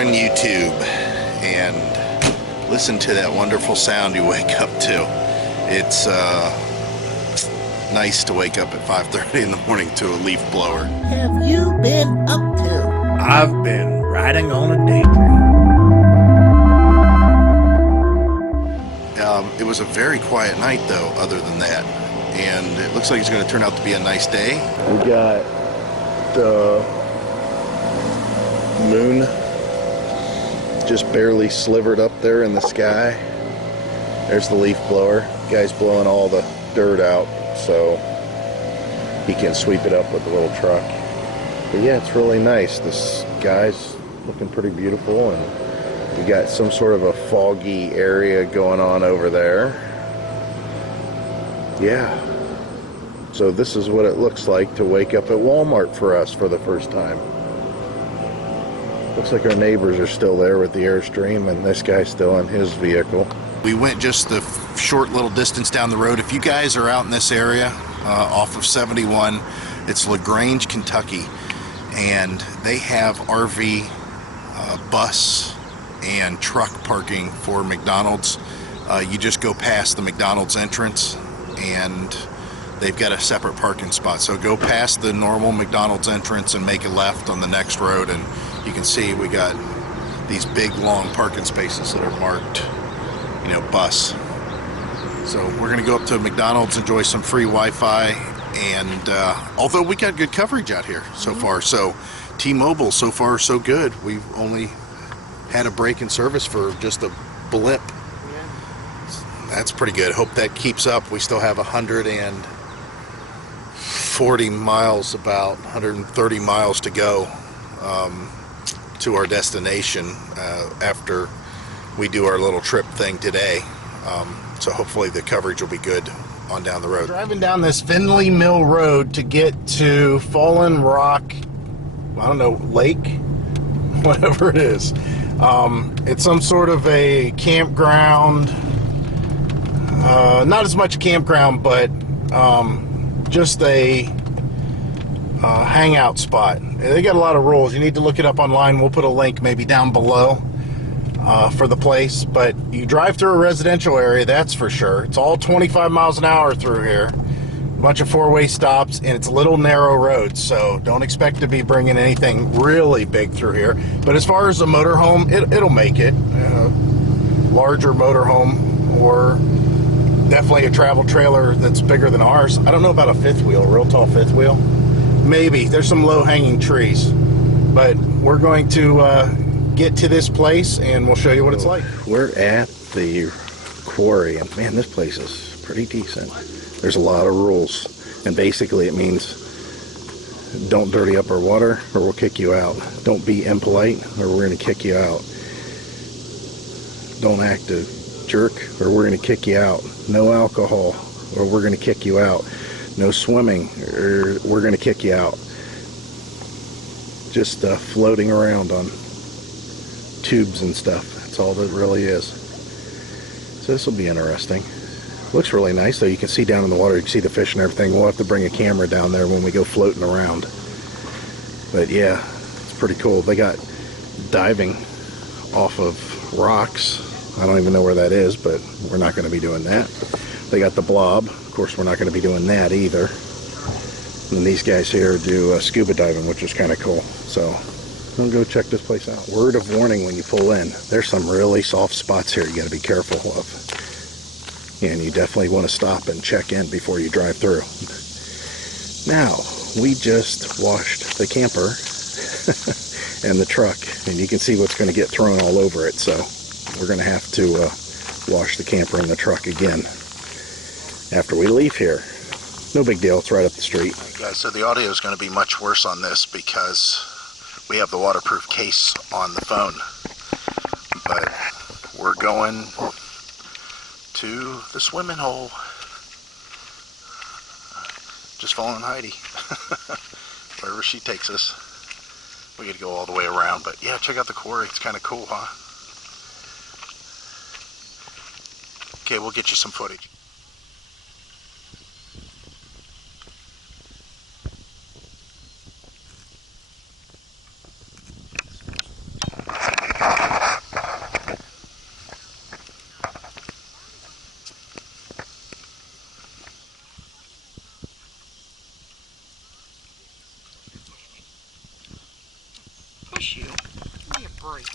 on YouTube and listen to that wonderful sound you wake up to. It's nice to wake up at 5:30 in the morning to a leaf blower. Have you been up to? I've been riding on a daydream. It was a very quiet night though, other than that. And it looks like it's going to turn out to be a nice day. We got the moon just barely slivered up there in the sky. There's the leaf blower. Guy's blowing all the dirt out so he can sweep it up with the little truck. But yeah, it's really nice. The sky's looking pretty beautiful, and we got some sort of a foggy area going on over there. Yeah. So this is what it looks like to wake up at Walmart for us for the first time. Looks like our neighbors are still there with the Airstream, and this guy's still in his vehicle. We went just the short little distance down the road. If you guys are out in this area off of 71, it's LaGrange, Kentucky, and they have RV, bus, and truck parking for McDonald's. You just go past the McDonald's entrance, and they've got a separate parking spot. So go past the normal McDonald's entrance and make a left on the next road, and you can see we got these big long parking spaces that are marked, you know, bus. So we're gonna go up to McDonald's, enjoy some free Wi-Fi, and although we got good coverage out here so far, so T-Mobile, so far so good. We've only had a break in service for just a blip. That's pretty good. Hope that keeps up. We still have 140 miles, about 130 miles to go to our destination after we do our little trip thing today. So hopefully the coverage will be good on down the road. Driving down this Finley Mill Road to get to Fallen Rock, I don't know, lake, whatever it is. It's some sort of a campground. Not as much a campground, but just a hangout spot. They got a lot of rules. You need to look it up online. We'll put a link maybe down below for the place. But you drive through a residential area, that's for sure. It's all 25 miles an hour through here. A bunch of four-way stops, and it's little narrow roads, so don't expect to be bringing anything really big through here. But as far as a motorhome, it'll make it. Larger motorhome, or definitely a travel trailer that's bigger than ours. I don't know about a fifth wheel, a real tall fifth wheel. Maybe. There's some low-hanging trees. But we're going to get to this place, and we'll show you what it's like. We're at the Quarry, and man, this place is pretty decent. There's a lot of rules, and basically it means don't dirty up our water or we'll kick you out. Don't be impolite or we're going to kick you out. Don't act a jerk or we're going to kick you out. No alcohol or we're going to kick you out. No swimming or we're going to kick you out. Just floating around on tubes and stuff. That's all that really is. So this will be interesting. Looks really nice though. You can see down in the water, you can see the fish and everything. We'll have to bring a camera down there when we go floating around. But yeah, it's pretty cool. They got diving off of rocks. I don't even know where that is, but we're not going to be doing that. They got the blob. Of course, we're not going to be doing that either. And these guys here do scuba diving, which is kind of cool. So we'll go check this place out. Word of warning when you pull in. There's some really soft spots here you got to be careful of. And you definitely want to stop and check in before you drive through. Now, we just washed the camper and the truck, and you can see what's going to get thrown all over it. So we're going to have to wash the camper and the truck again after we leave here. No big deal, it's right up the street. All right, guys, so the audio is going to be much worse on this because we have the waterproof case on the phone. But we're going to the swimming hole. Just following Heidi. Wherever she takes us. We got to go all the way around, but yeah, check out the quarry. It's kind of cool, huh? Okay, we'll get you some footage. me a break.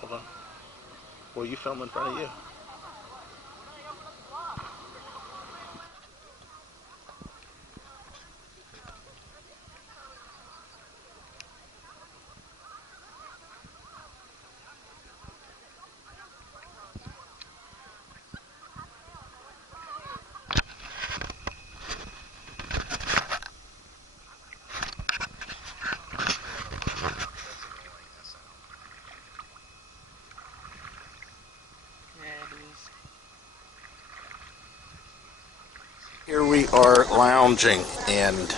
Hold on. Well, you film in front of you. Here we are lounging, and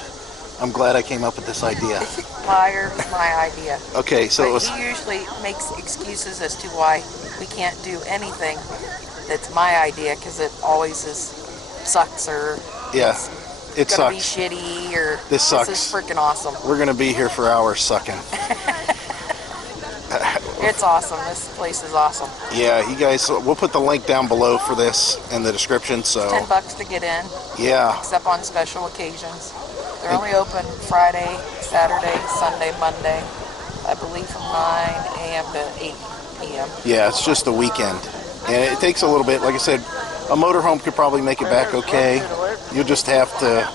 I'm glad I came up with this idea. Liar, my idea. Okay, so it But was, he usually makes excuses as to why we can't do anything that's my idea, because it always sucks, or yeah, it gonna be sucks. shitty, or This sucks. This is freaking awesome. We're gonna be here for hours sucking. It's awesome. This place is awesome. Yeah, you guys, we'll put the link down below for this in the description. So $10 to get in, yeah, except on special occasions. They're only open Friday, Saturday, Sunday, Monday. I believe from 9 a.m. to 8 p.m. yeah, it's just the weekend, and it takes a little bit. Like I said, a motorhome could probably make it back okay. You'll just have to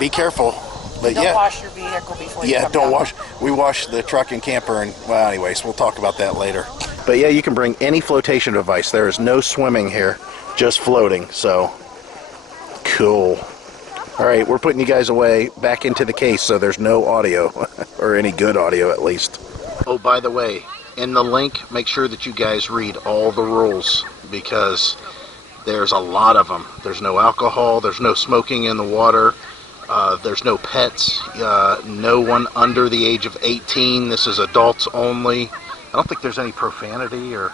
be careful. But Don't yeah, wash your vehicle before you come don't down. wash. We wash the truck and camper, and well, anyways, we'll talk about that later. But yeah, you can bring any flotation device. There is no swimming here, just floating. So cool. All right, we're putting you guys away back into the case, so there's no audio, or any good audio at least. Oh, by the way, in the link, make sure that you guys read all the rules, because there's a lot of them. There's no alcohol, there's no smoking in the water, there's no pets, no one under the age of 18. This is adults only. I don't think there's any profanity, or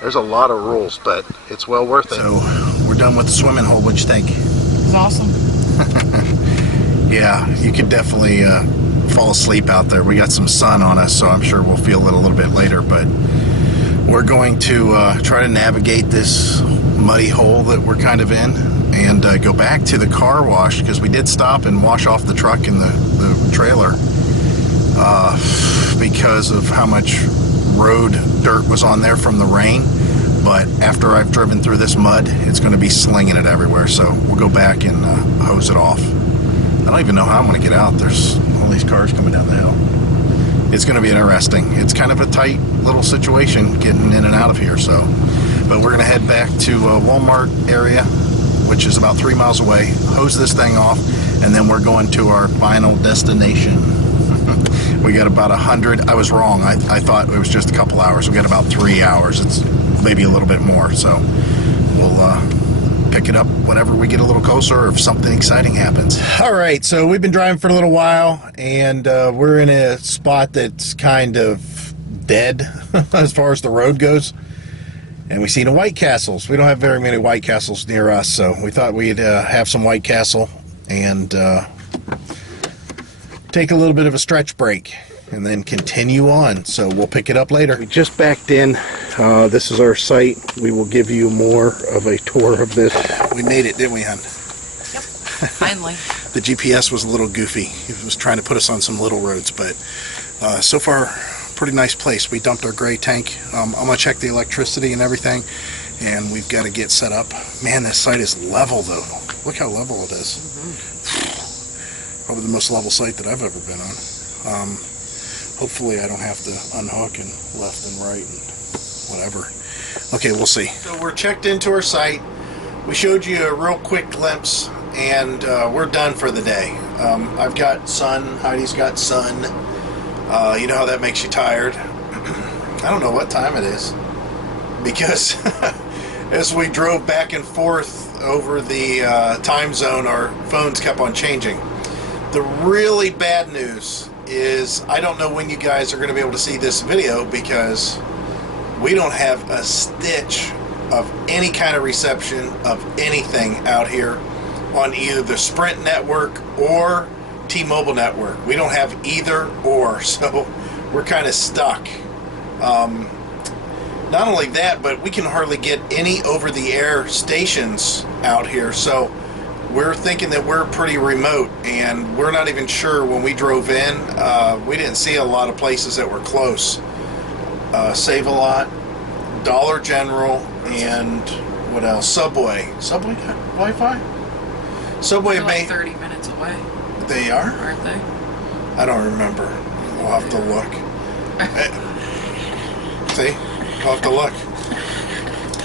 there's a lot of rules, but it's well worth it. So we're done with the swimming hole. What'd you think? It's awesome. Yeah, you could definitely fall asleep out there. We got some sun on us, so I'm sure we'll feel it a little bit later, but we're going to try to navigate this muddy hole that we're kind of in, and go back to the car wash, because we did stop and wash off the truck and the trailer because of how much road dirt was on there from the rain. But after I've driven through this mud, it's going to be slinging it everywhere, so we'll go back and hose it off. I don't even know how I'm going to get out. There's all these cars coming down the hill. It's going to be interesting. It's kind of a tight little situation getting in and out of here, so. But we're going to head back to Walmart area, which is about 3 miles away, hose this thing off, and then we're going to our final destination. We got about 100. I was wrong. I thought it was just a couple hours. We got about 3 hours. It's maybe a little bit more, so we'll pick it up whenever we get a little closer, or if something exciting happens. All right, so we've been driving for a little while, and we're in a spot that's kind of dead as far as the road goes. And we see the White Castles. We don't have very many White Castles near us, so we thought we'd have some White Castle and take a little bit of a stretch break and then continue on. So we'll pick it up later. We just backed in. This is our site. We will give you more of a tour of this. We made it, didn't we, hon? Yep. Finally. The GPS was a little goofy. It was trying to put us on some little roads, but so far, pretty nice place. We dumped our gray tank. I'm going to check the electricity and everything, and we've got to get set up. Man, this site is level, though. Look how level it is. Mm-hmm. Probably the most level site that I've ever been on. Hopefully I don't have to unhook and left and right and whatever. Okay, we'll see. So we're checked into our site. We showed you a real quick glimpse, and we're done for the day. I've got sun. Heidi's got sun. You know how that makes you tired. I don't know what time it is, because as we drove back and forth over the time zone, our phones kept on changing. The really bad news is I don't know when you guys are going to be able to see this video, because we don't have a stitch of any kind of reception of anything out here. on either the Sprint network or T-Mobile network. We don't have either or, so we're kind of stuck. Not only that, but we can hardly get any over-the-air stations out here, so we're thinking that we're pretty remote, and we're not even sure. When we drove in, we didn't see a lot of places that were close. Save-A-Lot, Dollar General, and what else? Subway. Subway got Wi-Fi? Subway They're like may... 30 minutes away, They are? aren't they? I don't remember. We'll have to look. See? We'll have to look.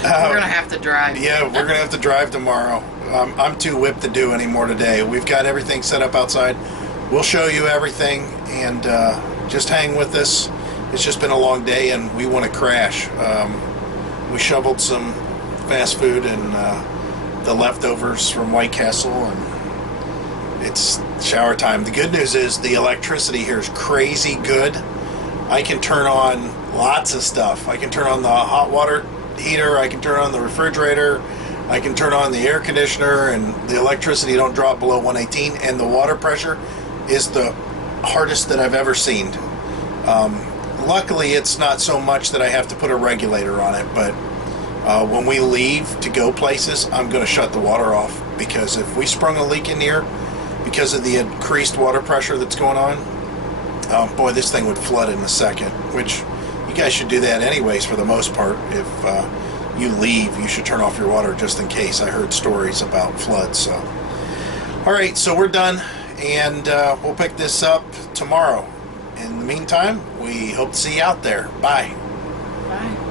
We're gonna have to drive. Yeah, we're gonna have to drive tomorrow. I'm too whipped to do anymore today. We've got everything set up outside. We'll show you everything, and just hang with us. It's just been a long day, and we want to crash. We shoveled some fast food and the leftovers from White Castle, and it's shower time. The good news is the electricity here is crazy good. I can turn on lots of stuff. I can turn on the hot water heater, I can turn on the refrigerator, I can turn on the air conditioner, and the electricity don't drop below 118, and the water pressure is the hardest that I've ever seen. Luckily, it's not so much that I have to put a regulator on it, but when we leave to go places, I'm going to shut the water off, because if we sprung a leak in here because of the increased water pressure that's going on, boy, this thing would flood in a second, which you guys should do that anyways for the most part. If you leave, you should turn off your water just in case. I heard stories about floods. So, all right, so we're done, and we'll pick this up tomorrow. In the meantime, we hope to see you out there. Bye. Bye.